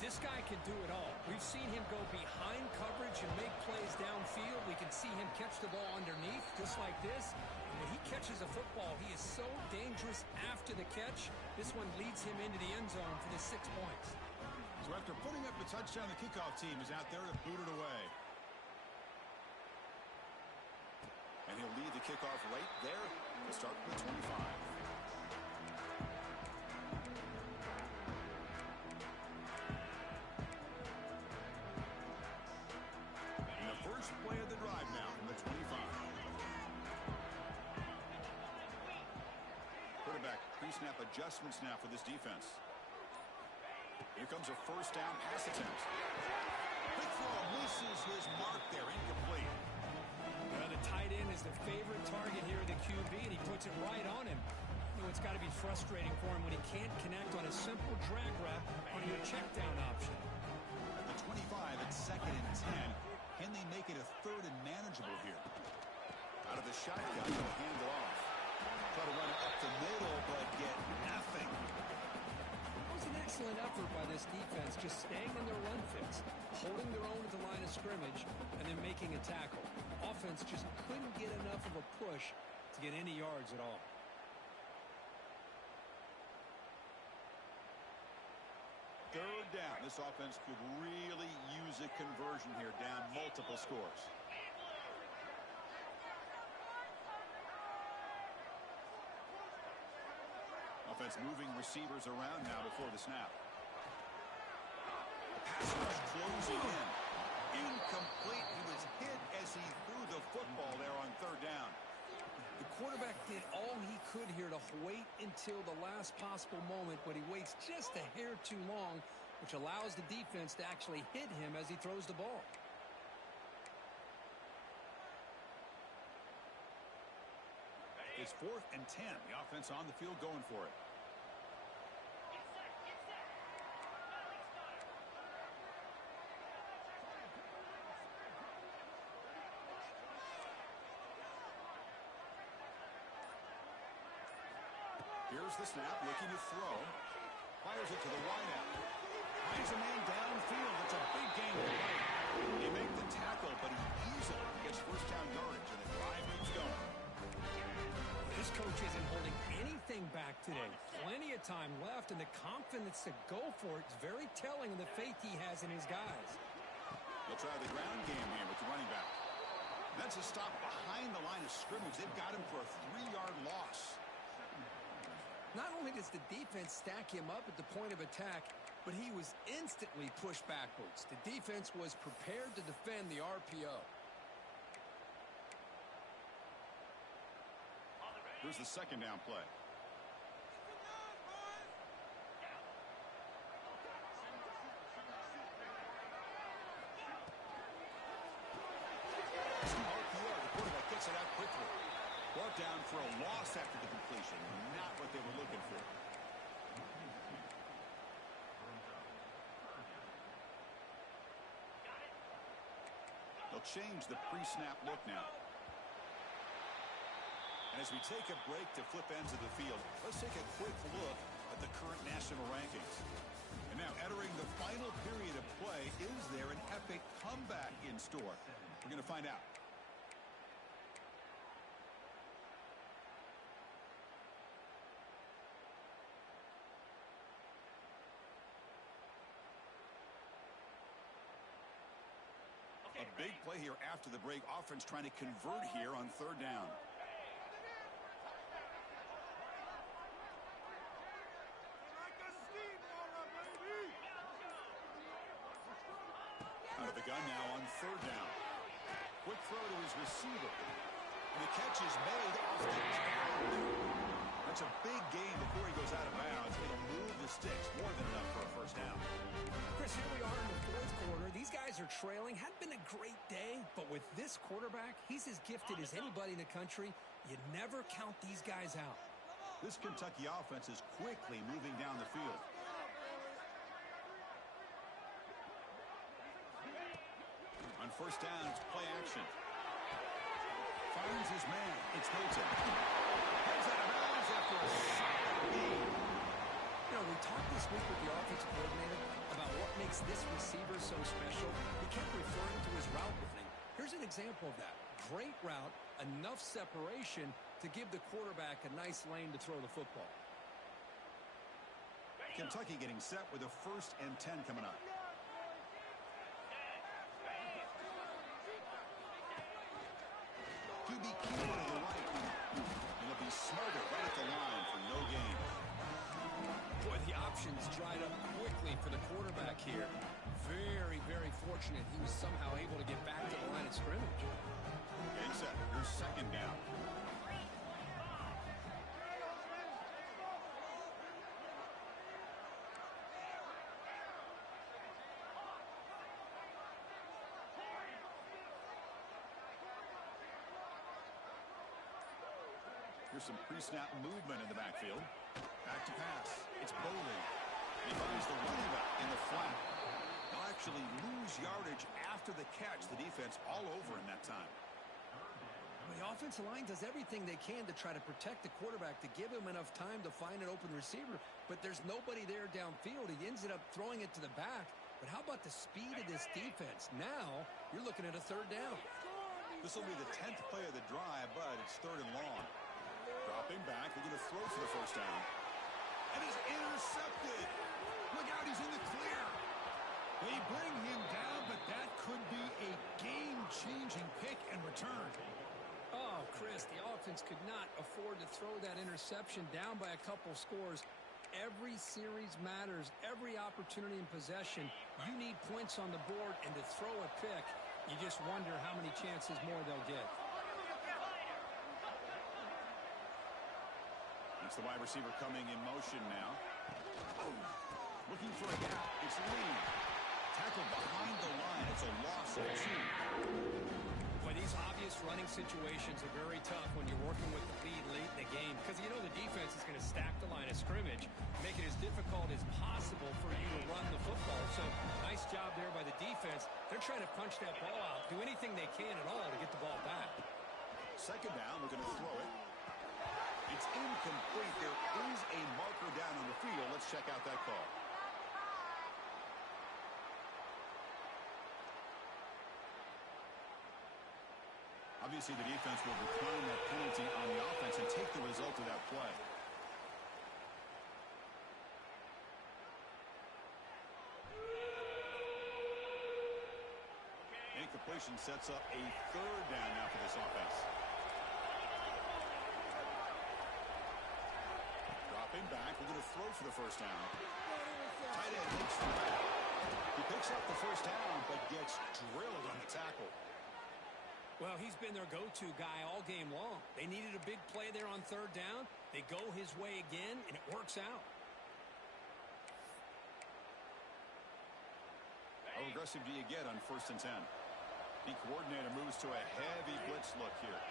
This guy can do it all. We've seen him go behind coverage and make plays downfield. We can see him catch the ball underneath, just like this. When he catches a football, he is so dangerous after the catch. This one leads him into the end zone for the 6 points. So after putting up the touchdown, the kickoff team is out there to boot it away. And he'll lead the kickoff right there to start with 25. pre-snap adjustments now for this defense. Here comes a first down pass attempt. Quick throw misses his mark there, incomplete. The tight end is the favorite target here of the QB, and he puts it right on him. You know, it's got to be frustrating for him when he can't connect on a simple drag route on your check down option. At the 25, it's 2nd and 10. Can they make it a 3rd and manageable here? Out of the shotgun, they'll hand it off. Try to run it up the middle, but get nothing. It was an excellent effort by this defense, just staying in their run fix, holding their own at the line of scrimmage, and then making a tackle. Offense just couldn't get enough of a push to get any yards at all. Third down. This offense could really use a conversion here, down multiple scores. Offense moving receivers around now before the snap. The pass rush closing in. Incomplete. He was hit as he threw the football there on 3rd down. The quarterback did all he could here to wait until the last possible moment, but he waits just a hair too long, which allows the defense to actually hit him as he throws the ball. It's 4th and 10. The offense on the field going for it. Here's the snap, looking to throw. Fires it to the wideout. Finds a man downfield. It's a big gain to right. They make the tackle, but he easily gets first down yardage, and the drive keeps going. This coach isn't holding anything back today. Plenty of time left, and the confidence to go for it is very telling of the faith he has in his guys. They'll try the ground game here with the running back. That's a stop behind the line of scrimmage. They've got him for a 3-yard loss. Not only does the defense stack him up at the point of attack, but he was instantly pushed backwards. The defense was prepared to defend the RPO. Here's the 2nd down play. RPO, the quarterback gets it out quickly. Brought down for a loss after the completion. Not what they were looking for. They'll change the pre-snap look now. And as we take a break to flip ends of the field, let's take a quick look at the current national rankings. And now entering the final period of play, is there an epic comeback in store? We're going to find out. A big play here after the break. Offense trying to convert here on 3rd down. Out of the gun now on 3rd down. Quick throw to his receiver. And the catch is made off the tackle. That's a big gain before he goes out of bounds. It'll move the sticks. More than enough for a first down. Chris, here we are in the 4th quarter. These guys are trailing. Hadn't been a great day, but with this quarterback, he's as gifted as anybody in the country. You never count these guys out. This Kentucky offense is quickly moving down the field. On first down, it's play action. Finds his man. It's Hilton. Heads out of bounds after a solid gain. You know, we talked this week with the offensive coordinator about what makes this receiver so special. He kept referring to his route running. Here's an example of that. Great route, enough separation to give the quarterback a nice lane to throw the football. Kentucky getting set with a 1st and 10 coming up. QB keeper to the right. And he'll be smothered right at the line for no gain. Boy, the options dried up quickly for the quarterback here. Very, very fortunate he was somehow able to get back to the line of scrimmage. Game set. Here's 2nd down. Here's some pre-snap movement in the backfield. Back to pass. It's Bowling. He finds the running back in the flat. They'll actually lose yardage after the catch. The defense all over in that time. Well, the offensive line does everything they can to try to protect the quarterback, to give him enough time to find an open receiver, but there's nobody there downfield. He ends up throwing it to the back. But how about the speed of this defense? Now you're looking at a third down. This will be the 10th play of the drive, but it's third and long. Dropping back, looking to throw for the first down. And he's intercepted. Look out, he's in the clear. They bring him down, but that could be a game-changing pick and return. Oh, Chris, the offense could not afford to throw that interception down by a couple scores. Every series matters. Every opportunity in possession. You need points on the board, and to throw a pick, you just wonder how many chances more they'll get. It's the wide receiver coming in motion now. Looking for a gap. It's Lee. Tackled behind the line. It's a loss of 2. Boy, these obvious running situations are very tough when you're working with the lead late in the game, because you know the defense is going to stack the line of scrimmage, make it as difficult as possible for you to run the football. So nice job there by the defense. They're trying to punch that ball out, do anything they can at all to get the ball back. Second down, we're going to throw it. It's incomplete. There is a marker down on the field. Let's check out that call. Obviously, the defense will decline that penalty on the offense and take the result of that play. Incompletion sets up a third down now for this offense. Dropping back, we're going to throw for the first down. Tight end takes the back. He picks up the first down, but gets drilled on the tackle. Well, he's been their go-to guy all game long. They needed a big play there on third down. They go his way again, and it works out. How aggressive do you get on 1st and 10? The coordinator moves to a heavy blitz look here.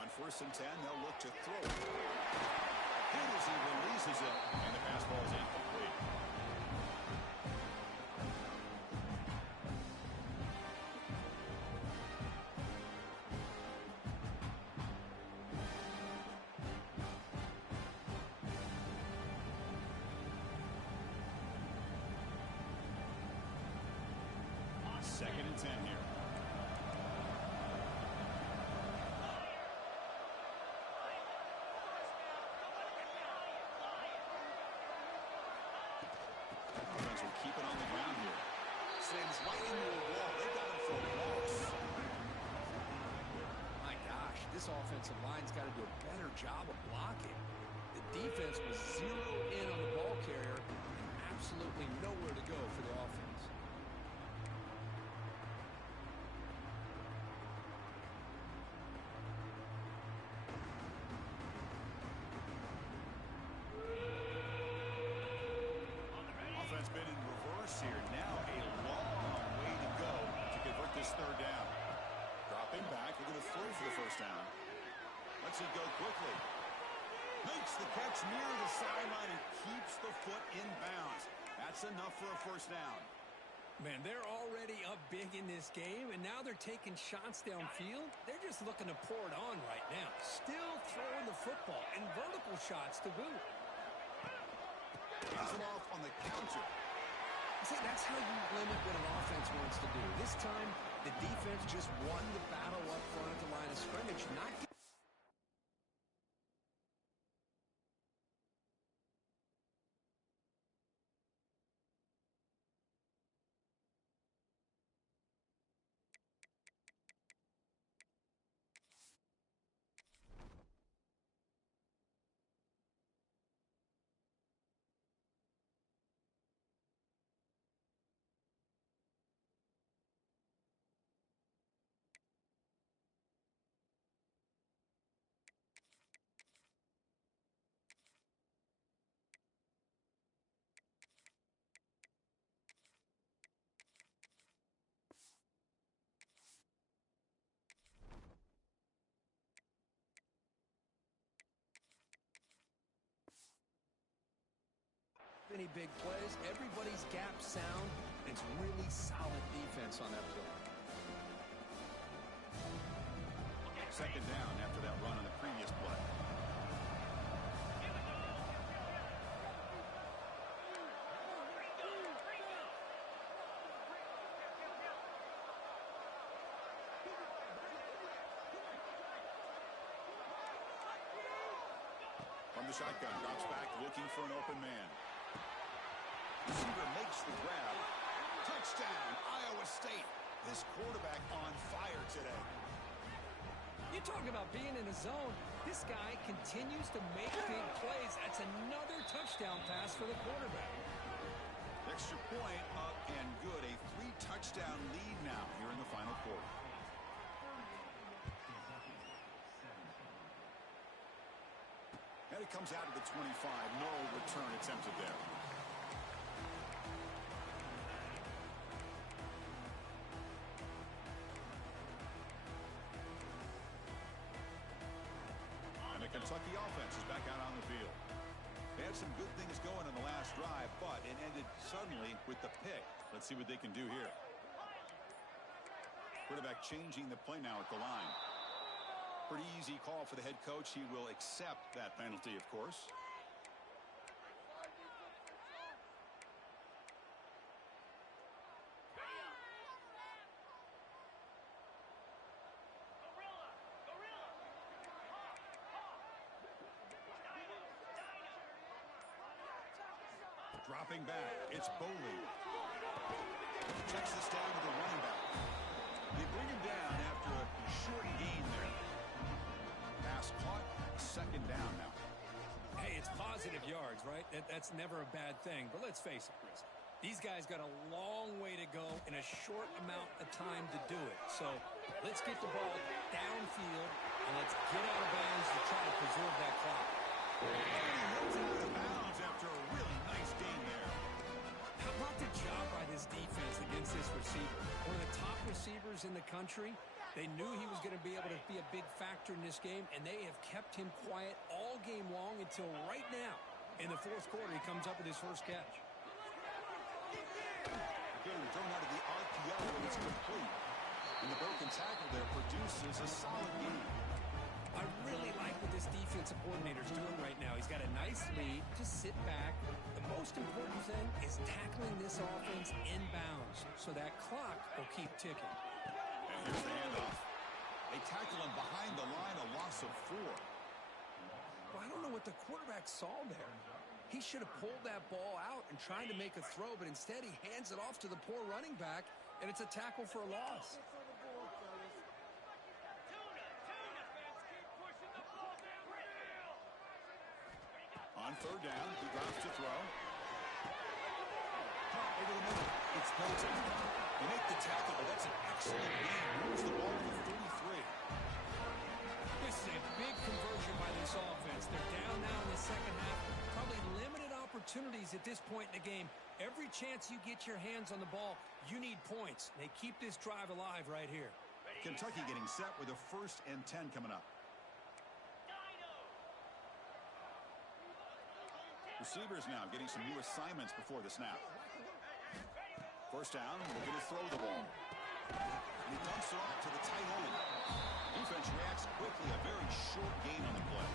On 1st and 10, they'll look to throw it. Good as he releases it, and the pass ball is incomplete. Second and 10 here. Offense will keep it on the ground here. Sends right into a wall. They got him for a loss. My gosh, this offensive line's got to do a better job of blocking. The defense was zeroed in on the ball carrier and absolutely nowhere to go for the offense. Offense been in reverse here. Now a long way to go to convert this third down. Dropping back, we're going to throw for the first down. Lets it go quickly. Makes the catch near the sideline and keeps the foot in bounds. That's enough for a first down. Man, they're already up big in this game, and now they're taking shots downfield. They're just looking to pour it on right now. Still throwing the football, and vertical shots to boot. Takes it off on the counter. See, that's how you limit what an offense wants to do. This time, the defense just won the battle up front at the line of scrimmage, not any big plays. Everybody's gap sound. It's really solid defense on that play. Second down after that run on the previous play. From the shotgun, drops back, looking for an open man. Receiver makes the grab. Touchdown, Iowa State. This quarterback on fire today. You talk about being in a zone. This guy continues to make big plays. That's another touchdown pass for the quarterback. Extra point up and good. A 3-touchdown lead now here in the final quarter. And it comes out of the 25. No return attempted there. And the Kentucky offense is back out on the field. They had some good things going in the last drive, but it ended suddenly with the pick. Let's see what they can do here. Quarterback changing the play now at the line. Pretty easy call for the head coach. He will accept that penalty, of course. Dropping back, it's Boley. Checks this down to the running back. They bring him down after a short gain there. Pass caught, second down now. Hey, it's positive yards, right? That's never a bad thing. But let's face it, Chris. These guys got a long way to go in a short amount of time to do it. So let's get the ball downfield and let's get out of bounds to try to preserve that clock. And he holds it out of bounds after a really nice gain there. How about the job by this defense against this receiver? One of the top receivers in the country. They knew he was going to be able to be a big factor in this game, and they have kept him quiet all game long until right now. In the fourth quarter, he comes up with his first catch. Again, thrown out of the RPO, and it's complete. And the broken tackle there produces a solid game. I really like what this defensive coordinator is doing right now. He's got a nice lead. Just sit back. The most important thing is tackling this offense inbounds so that clock will keep ticking. And here's the handoff. They tackle him behind the line, a loss of 4. Well, I don't know what the quarterback saw there. He should have pulled that ball out and tried to make a throw, but instead he hands it off to the poor running back, and it's a tackle for a loss. On third down, he drops to throw. Caught over the middle. It's Hilton. They make the tackle, but that's an excellent game. Moves the ball to the 33. This is a big conversion by this offense. They're down now in the second half. Probably limited opportunities at this point in the game. Every chance you get your hands on the ball, you need points. They keep this drive alive right here. Kentucky getting set with a 1st and 10 coming up. Receivers now getting some new assignments before the snap. First down, looking to throw the ball. And he dumps it off to the tight end. Defense reacts quickly, a very short gain on the play.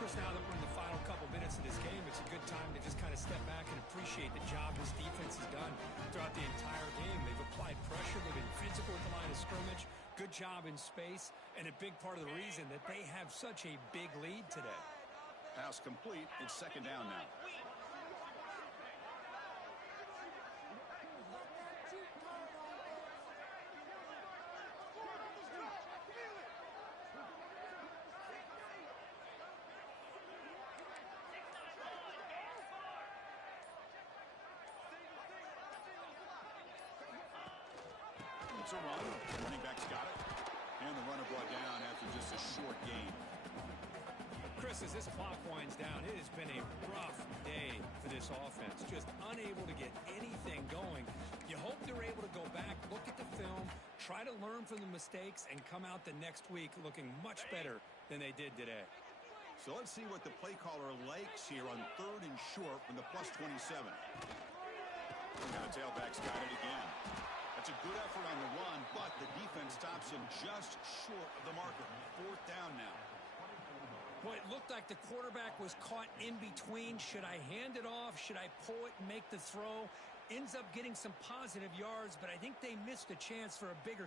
Chris, now that we're in the final couple minutes of this game, it's a good time to just kind of step back and appreciate the job this defense has done throughout the entire game. They've applied pressure. They've been physical at the line of scrimmage. Good job in space, and a big part of the reason that they have such a big lead today. Pass complete. It's second down now. It's a run. Running back's got it. And the runner brought down after just a short gain. Chris, as this clock winds down, it has been a rough day for this offense. Just unable to get anything going. You hope they're able to go back, look at the film, try to learn from the mistakes, and come out the next week looking much better than they did today. So let's see what the play caller likes here on 3rd and short from the +27. And the tailback's got it again. That's a good effort on the run, but the defense stops him just short of the marker. 4th down now. Boy, it looked like the quarterback was caught in between. Should I hand it off? Should I pull it and make the throw? Ends up getting some positive yards, but I think they missed a chance for a bigger